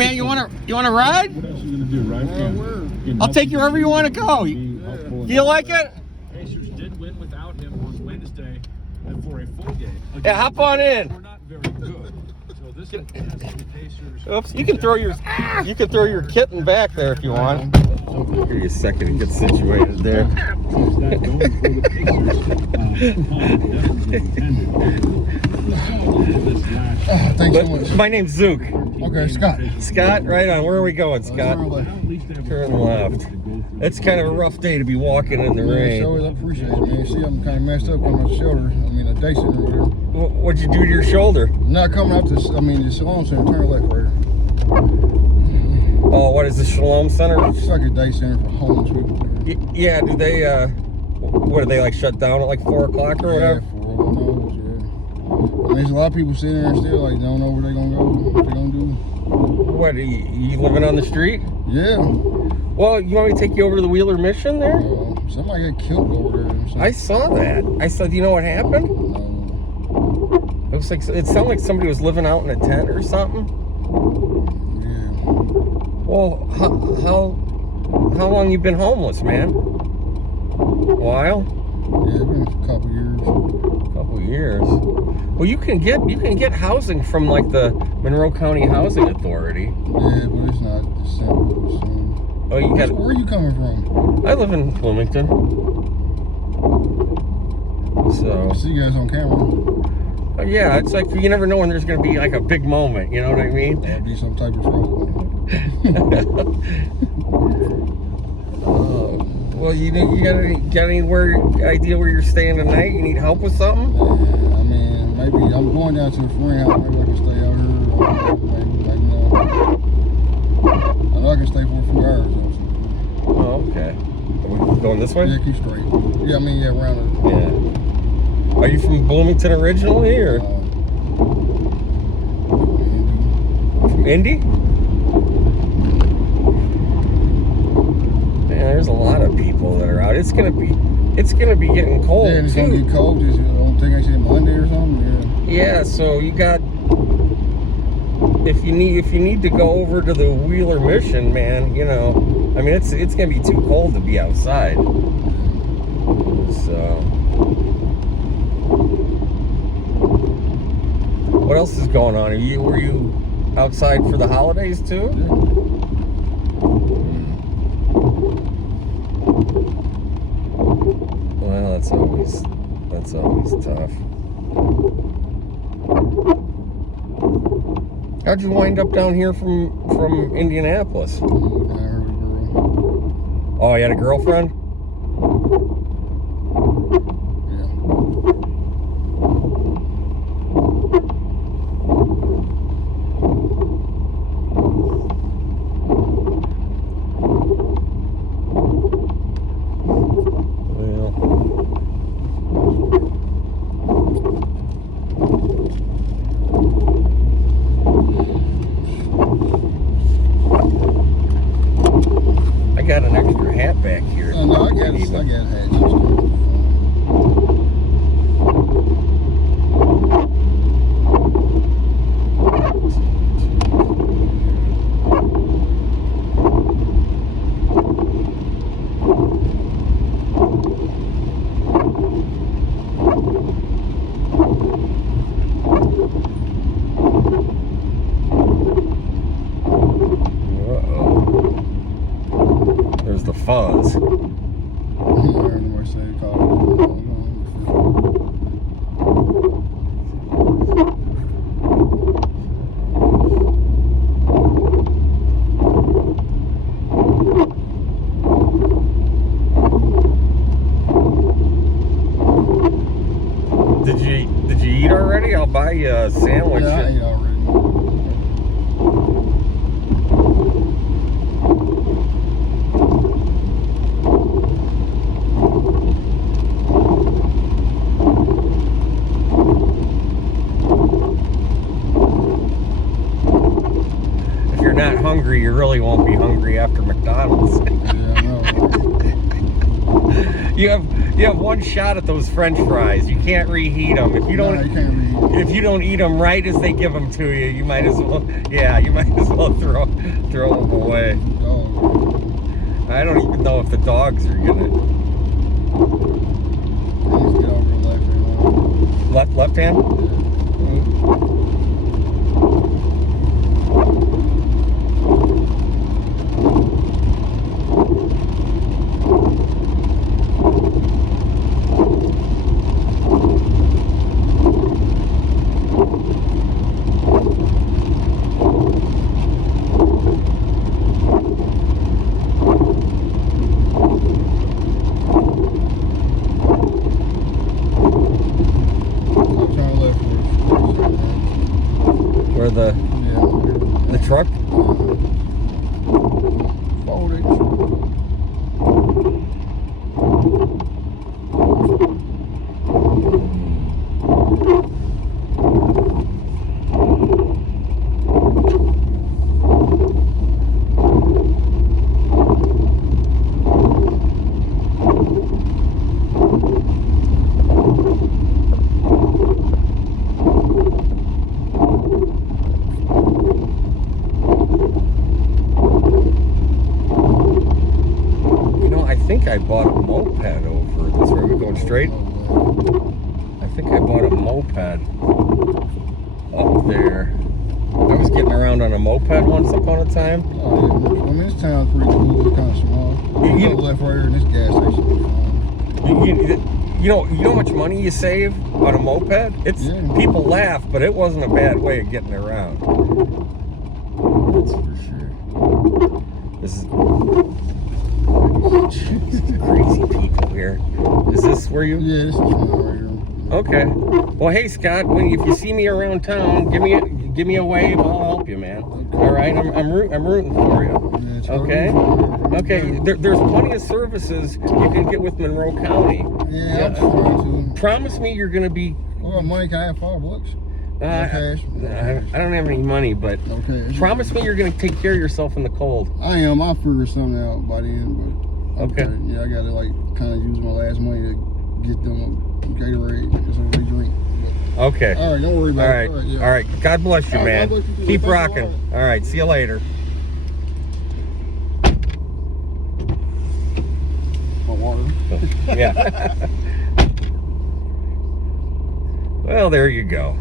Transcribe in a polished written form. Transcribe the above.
man, you wanna ride? What else are you gonna do, right? I'll take you wherever you want to go. Feel like it? Pacers did win without him on Wednesday for a full game. Yeah, hop on in. We're not very good. So this is the Pacers. Oops, you can throw your kitten back there if you want. Give you a second to get situated there. Thanks so much. My name's Zook. Okay, Scott. Scott, right on. Where are we going, Scott? Turn left. It's kind of a rough day to be walking in the rain. I appreciate it, man. See, I'm kind of messed up on my shoulder. I mean, a day center over there. What'd you do to your shoulder? Not coming up this, the Shalom Center, turn left right here. Oh, what is the Shalom Center? It's like a day center for homeless people. Yeah, do they, what, do they like shut down at like 4 o'clock or whatever? Yeah, 4 knows, yeah. I mean, there's a lot of people sitting there still, like, don't know where they're going to go, what they're going to do. What, are you living on the street? Yeah. Well, you want me to take you over to the Wheeler Mission there? Somebody got killed over there. I saw that. I said, you know what happened? No. It was like, it sounded like somebody was living out in a tent or something. Yeah. Well, how long you been homeless, man? A while? Yeah, it's been a couple years. Couple years. Well, you can get housing from like the Monroe County Housing Authority. Yeah, but it's not the simple. Oh, you got. Where are you coming from? I live in Bloomington. So. I see you guys on camera. Yeah, it's like you never know when there's going to be like a big moment. You know what I mean? That'd be some type of trouble. Well, you got anywhere idea where you're staying tonight? You need help with something? Yeah, I mean, maybe I'm going down to a friend house. Maybe I can stay out here. I know I can stay for a few hours. Oh, okay. Are we going this way? Yeah, keep straight. Yeah, I mean, yeah, around it. Yeah. Are you from Bloomington originally, or from Indy? Man, there's a lot of people that are out. It's gonna be getting cold. Yeah, and it's gonna get cold. Just, I don't think I said Monday or something. Yeah. Yeah. So you got. If you need to go over to the Wheeler Mission, man, you know, I mean, it's gonna be too cold to be outside. So, what else is going on? Were you outside for the holidays too? Yeah. Well, that's always tough. How'd you wind up down here from Indianapolis? Oh, you had a girlfriend? Yeah. I got an extra hat back here. Oh, no, I got hats. There's the fuzz. Did you eat already? I'll buy you a sandwich. Yeah, I ate already. If you're not hungry, you really won't be hungry after McDonald's. Yeah, I know. You have one shot at those French fries. You can't reheat them. If you No, you can't reheat. if you don't eat them right as they give them to you, you might as well throw them away. Oh, I don't even know if the dogs are gonna let's get over the left hand. Where the truck? Folded. I think I bought a moped over this way. We're going straight. I think I bought a moped up there. I was getting around on a moped once upon a time. Oh, yeah. I mean, this town's pretty cool. It's kind of small. You go left right here in this gas station. You know how much money you save on a moped? It's people laugh, but it wasn't a bad way of getting around. That's for sure. This is crazy people here. Is this where you? Yeah, this is right here. Okay. Well, hey Scott, if you see me around town, give me a wave. I'll help you, man. Okay. All right, I'm rooting for you. Yeah, Okay. Okay. There's plenty of services you can get with Monroe County. Yeah, I'm trying to. Promise me you're gonna be. Well, money, can I have $5? Cash. I don't have any money, but okay. promise me you're gonna take care of yourself in the cold. I am. I'll figure something out by the end, but okay. Yeah, I gotta like kind of use my last money to get them a Gatorade because they drink. But, okay. all right, don't worry about it. All right. God bless you, man. God bless you too. Keep Thank rocking. you. All right. See you later. My water. Yeah. Well, there you go.